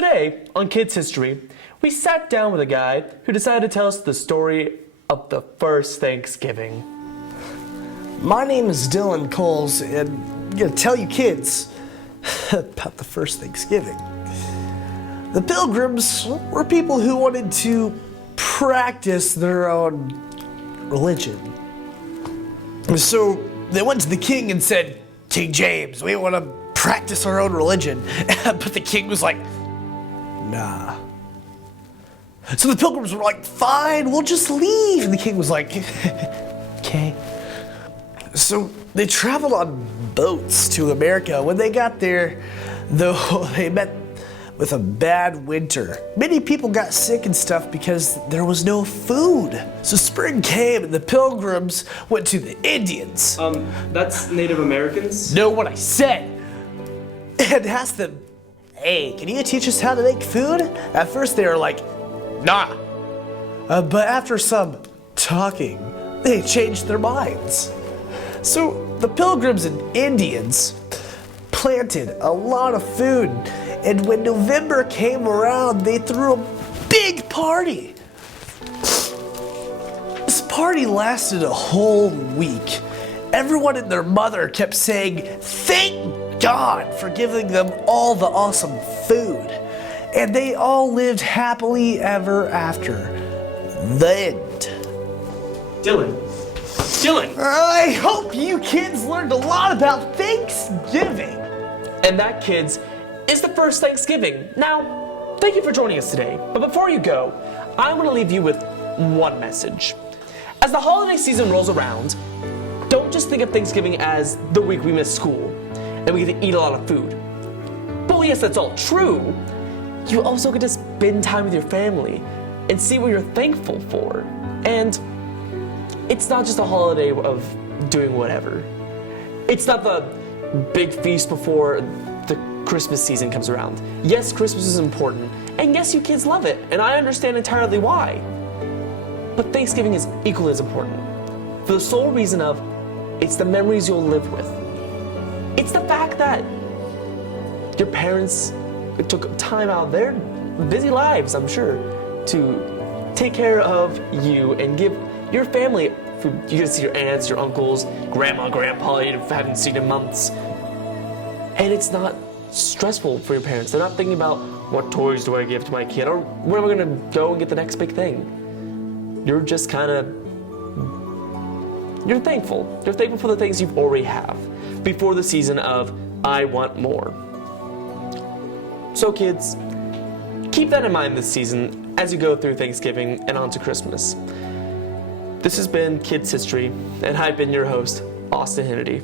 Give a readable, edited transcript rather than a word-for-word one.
Today, on Kids History, we sat down with a guy who decided to tell us the story of the first Thanksgiving. My name is Dylan Coles, and I'm going to tell you kids about the first Thanksgiving. The Pilgrims were people who wanted to practice their own religion. So they went to the king and said, "King James, we want to practice our own religion." But the king was like, "Nah." So the Pilgrims were like, "Fine, we'll just leave." And the king was like, "Okay." So they traveled on boats to America. When they got there, though, they met with a bad winter. Many people got sick and stuff because there was no food. So spring came and the Pilgrims went to the Indians. That's Native Americans? Know what I said? And asked them, "Hey, can you teach us how to make food?" At first they were like, "Nah." But after some talking, they changed their minds. So the Pilgrims and Indians planted a lot of food, and when November came around, they threw a big party. This party lasted a whole week. Everyone and their mother kept saying, "Thank God for giving them all the awesome food." And they all lived happily ever after. The end. Dylan. I hope you kids learned a lot about Thanksgiving. And that, kids, is the first Thanksgiving. Now, thank you for joining us today. But before you go, I want to leave you with one message. As the holiday season rolls around, don't just think of Thanksgiving as the week we miss school and we get to eat a lot of food. But yes, that's all true. You also get to spend time with your family and see what you're thankful for. And it's not just a holiday of doing whatever. It's not the big feast before the Christmas season comes around. Yes, Christmas is important, and yes, you kids love it, and I understand entirely why. But Thanksgiving is equally as important, for the sole reason of it's the memories you'll live with. It's the fact that your parents took time out of their busy lives, I'm sure, to take care of you and give your family food. You get to see your aunts, your uncles, grandma, grandpa you haven't seen in months. And it's not stressful for your parents. They're not thinking about what toys do I give to my kid or where am I gonna go and get the next big thing. You're just you're thankful. You're thankful for the things you already have before the season of I want more. So kids, keep that in mind this season as you go through Thanksgiving and on to Christmas. This has been Kids History, and I've been your host, Austin Hannity.